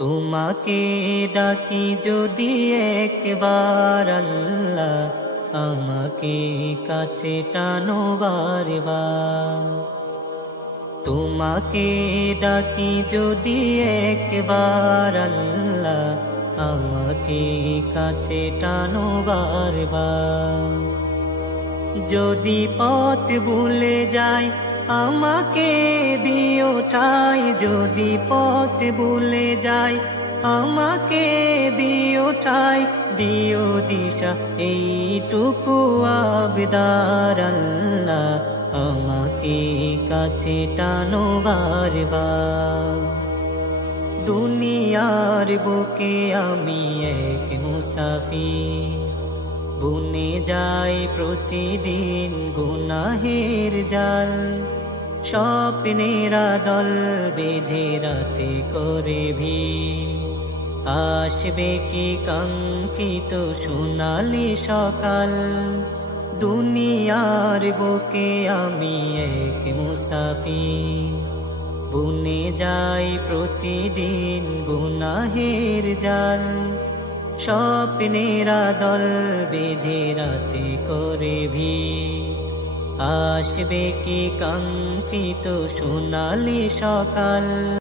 তোমাকে ডাকি যদি একবার আল্লাহ, আমাকে কাছে টানো বারবার। তোমাকে ডাকি যদি একবার আল্লাহ, আমাকে কাছে টানো বারবার। যদি পথ ভুলে যাই আমাকে দিও ঠাই, যদি পথ ভুলে যাই আমাকে দিও ঠাই, দিও দিশা এইটুকু আবদার আল্লাহ, আমাকে কাছে টানো বারবার। দুনিয়ার বুকে আমি এক মুসাফির, বুনে যাই প্রতিদিন গুনাহের জাল। স্বপ্নেরা দল বেঁধে রাতে করে ভিড়, আসবে কি কাঙ্ক্ষিত সোনালি সকাল। দুনিয়ার বুকে আমি এক মুসাফির, বুনে যাই প্রতিদিন গুনাহের জাল। স্বপ্নেরা দল বেঁধে রাতে করে ভিড়, আসবে কি কাঙ্ক্ষিত সোনালি সকাল।